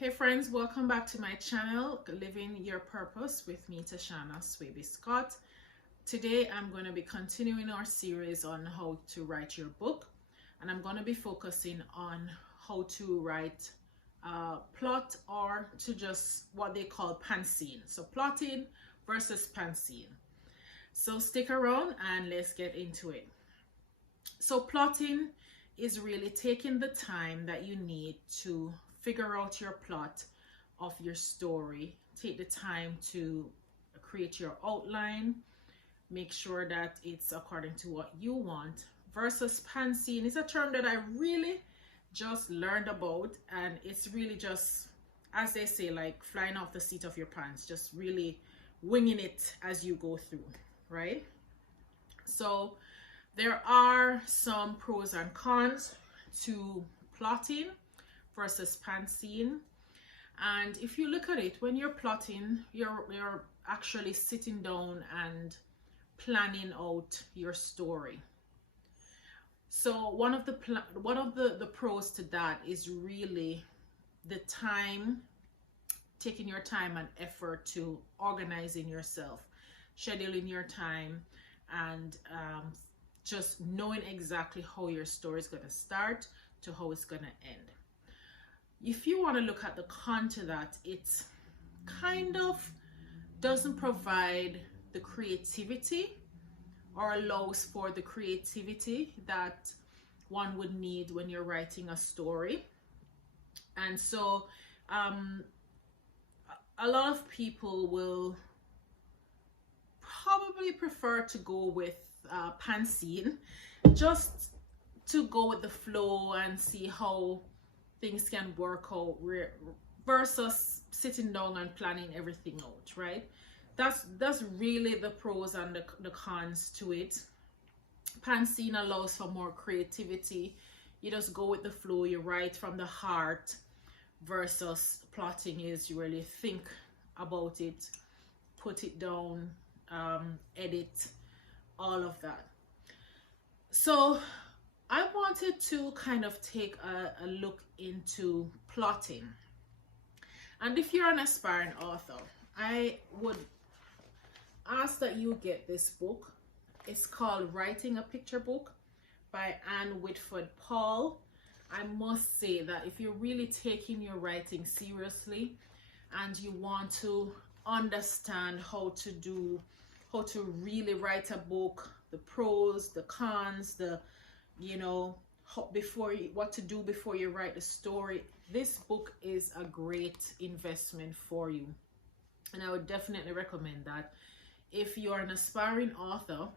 Hey friends, welcome back to my channel, Living Your Purpose with me, Tashana Swaby-Scott. Today I'm going to be continuing our series on how to write your book, and I'm going to be focusing on how to write plot, or to just what they call pantsing. So plotting versus pantsing. So stick around and let's get into it. So plotting is really taking the time that you need to figure out your plot of your story. Take the time to create your outline, make sure that it's according to what you want. Versus pantsing is a term that I really just learned about, and it's really just, as they say, like flying off the seat of your pants, just really winging it as you go through, right? So there are some pros and cons to plotting versus pantsing. And if you look at it, when you're plotting, you're actually sitting down and planning out your story. So one of the pros to that is really the time, taking your time and effort to organizing yourself, scheduling your time, and just knowing exactly how your story is going to start to how it's going to end. If you want to look at the con to that, it kind of doesn't provide the creativity or allows for the creativity that one would need when you're writing a story. And so a lot of people will probably prefer to go with pantsing, just to go with the flow and see how things can work out, versus sitting down and planning everything out, right? That's really the pros and the cons to it. Pantsing allows for more creativity. You just go with the flow, you write from the heart, versus plotting is you really think about it, put it down, edit, all of that. So I wanted to kind of take a look into plotting. And if you're an aspiring author, I would ask that you get this book. It's called Writing a Picture Book by Ann Whitford Paul. I must say that if you're really taking your writing seriously and you want to understand how to really write a book, the pros, the cons, what to do before you write the story, this book is a great investment for you. And I would definitely recommend that if you're an aspiring author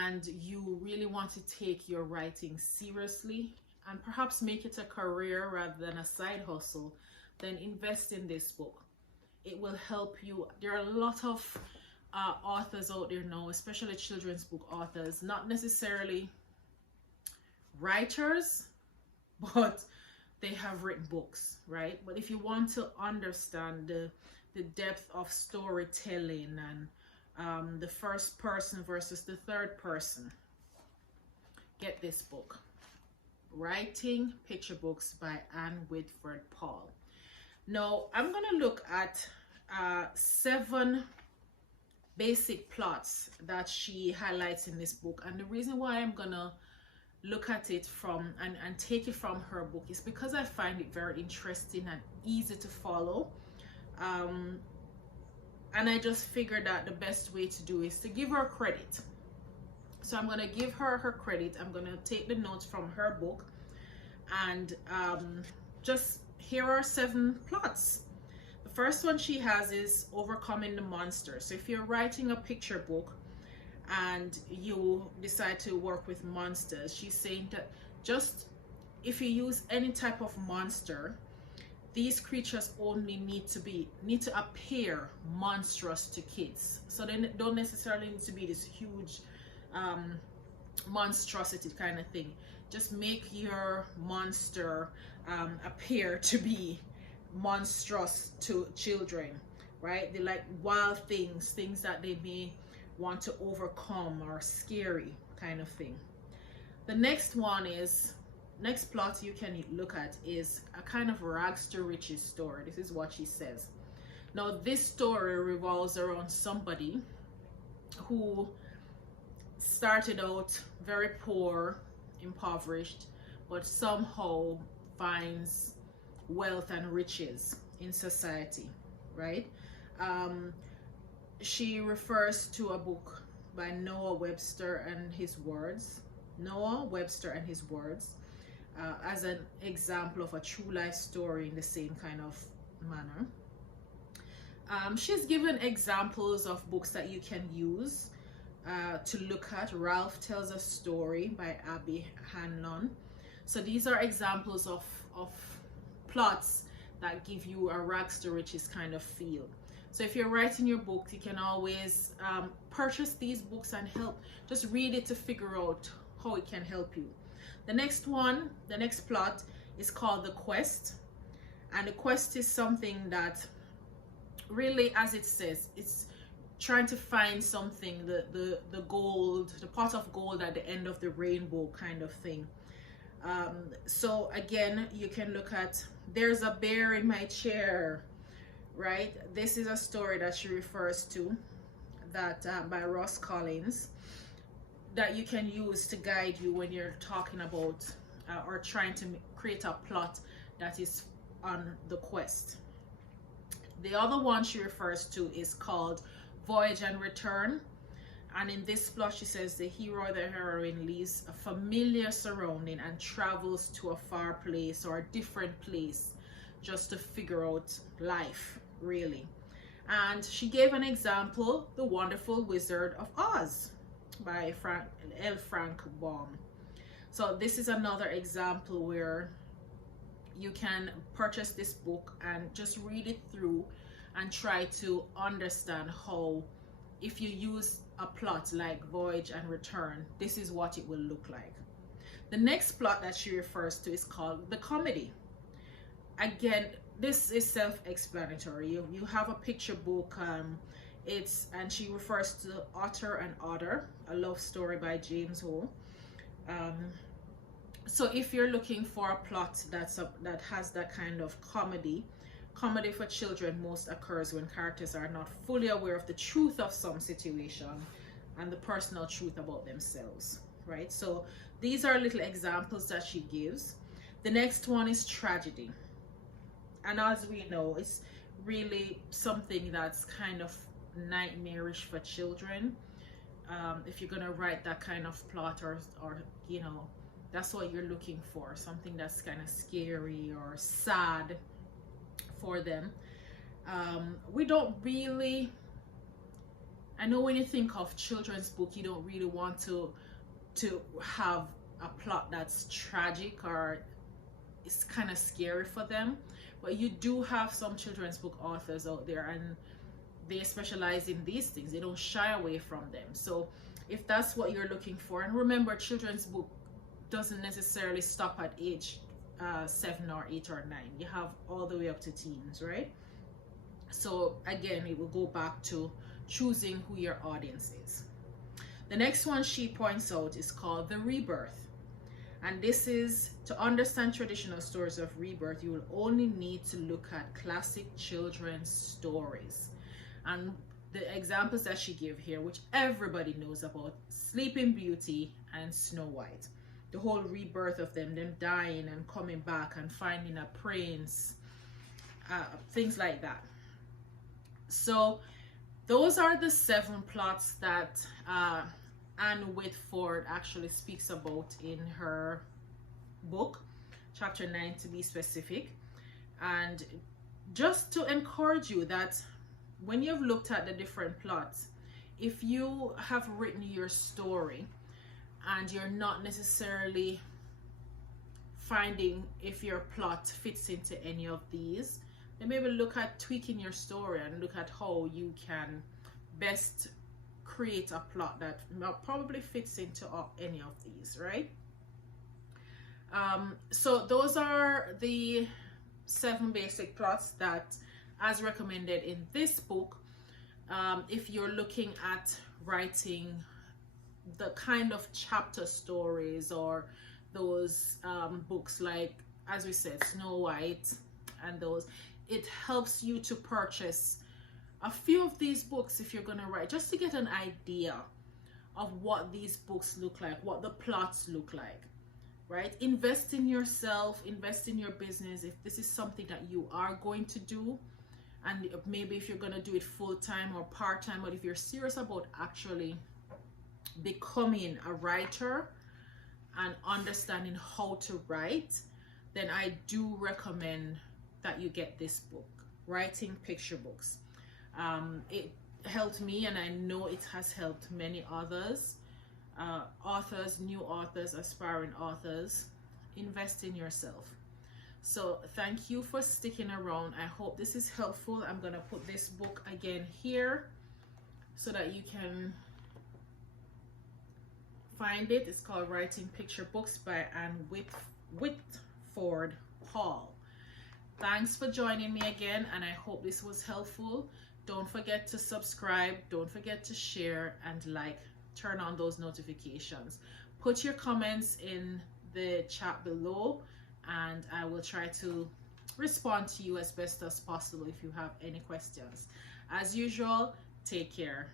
and you really want to take your writing seriously and perhaps make it a career rather than a side hustle, then invest in this book. It will help you. There are a lot of authors out there now, especially children's book authors, not necessarily writers, but they have written books, right? But if you want to understand the depth of storytelling and the first person versus the third person, get this book, Writing Picture Books by Ann Whitford Paul. Now I'm going to look at 7 basic plots that she highlights in this book, and the reason why I'm gonna look at it from and take it from her book is because I find it very interesting and easy to follow, and I just figured that the best way to do is to give her credit. So I'm gonna give her credit. I'm gonna take the notes from her book, and just here are 7 plots. The first one she has is overcoming the monster. So if you're writing a picture book and you decide to work with monsters, she's saying that just if you use any type of monster, these creatures only need to appear monstrous to kids. So they don't necessarily need to be this huge monstrosity kind of thing. Just make your monster appear to be monstrous to children, right? They like wild things that they may want to overcome, or scary kind of thing. The next one is next plot you can look at is a kind of rags to riches story. This is what she says. Now, this story revolves around somebody who started out very poor, impoverished, but somehow finds wealth and riches in society, right? She refers to a book by Noah Webster and his words, as an example of a true life story in the same kind of manner. She's given examples of books that you can use to look at. Ralph Tells a Story by Abby Hanlon. So these are examples of plots that give you a rags to riches kind of feel. So if you're writing your book, you can always purchase these books and just read it to figure out how it can help you. The next plot is called The Quest. And the quest is something that really, as it says, it's trying to find something, the gold, the pot of gold at the end of the rainbow kind of thing. So again, you can look at There's a Bear in My Chair, right? This is a story that she refers to, that by Ross Collins, that you can use to guide you when you're talking about or trying to create a plot that is on the quest. The other one she refers to is called Voyage and Return. And in this plot, she says the hero or the heroine leaves a familiar surrounding and travels to a far place or a different place just to figure out life, really. And she gave an example, The Wonderful Wizard of Oz by L. Frank Baum. So this is another example where you can purchase this book and just read it through and try to understand how, if you use a plot like Voyage and Return, this is what it will look like. The next plot that she refers to is called The Comedy. Again, this is self-explanatory. You have a picture book, and she refers to Otter and Otter, a love story by James Ho. So if you're looking for a plot that has that kind of comedy for children most occurs when characters are not fully aware of the truth of some situation and the personal truth about themselves, right? So these are little examples that she gives. The next one is tragedy. And as we know, it's really something that's kind of nightmarish for children. If you're gonna write that kind of plot, or you know, that's what you're looking for, something that's kind of scary or sad for them. We don't really, I know when you think of children's book, you don't really want to have a plot that's tragic or it's kind of scary for them, but you do have some children's book authors out there, and they specialize in these things. They don't shy away from them. So if that's what you're looking for, and remember, children's book doesn't necessarily stop at age 7 or 8 or 9. You have all the way up to teens, right? So again, it will go back to choosing who your audience is. The next one she points out is called The Rebirth. And this is, to understand traditional stories of rebirth, you will only need to look at classic children's stories. And the examples that she gave here, which everybody knows about, Sleeping Beauty and Snow White. The whole rebirth of them dying and coming back and finding a prince, things like that. So those are the 7 plots that Ann Whitford actually speaks about in her book, chapter 9 to be specific. And just to encourage you that when you've looked at the different plots, if you have written your story and you're not necessarily finding if your plot fits into any of these, then maybe look at tweaking your story and look at how you can best create a plot that probably fits into any of these, right? So those are the 7 basic plots that, as recommended in this book, if you're looking at writing the kind of chapter stories or those books like, as we said, Snow White and those. It helps you to purchase a few of these books if you're going to write, just to get an idea of what these books look like, what the plots look like, right? Invest in yourself, invest in your business if this is something that you are going to do. And maybe if you're going to do it full-time or part-time, but if you're serious about actually becoming a writer and understanding how to write, then I do recommend that you get this book, Writing Picture Books. It helped me, and I know it has helped many others, authors, new authors, aspiring authors. Invest in yourself. So thank you for sticking around. I hope this is helpful. I'm going to put this book again here so that you can find it. It's called Writing Picture Books by Ann Whitford Paul. Thanks for joining me again, and I hope this was helpful. Don't forget to subscribe, don't forget to share, and like, turn on those notifications. Put your comments in the chat below, and I will try to respond to you as best as possible if you have any questions. As usual, take care.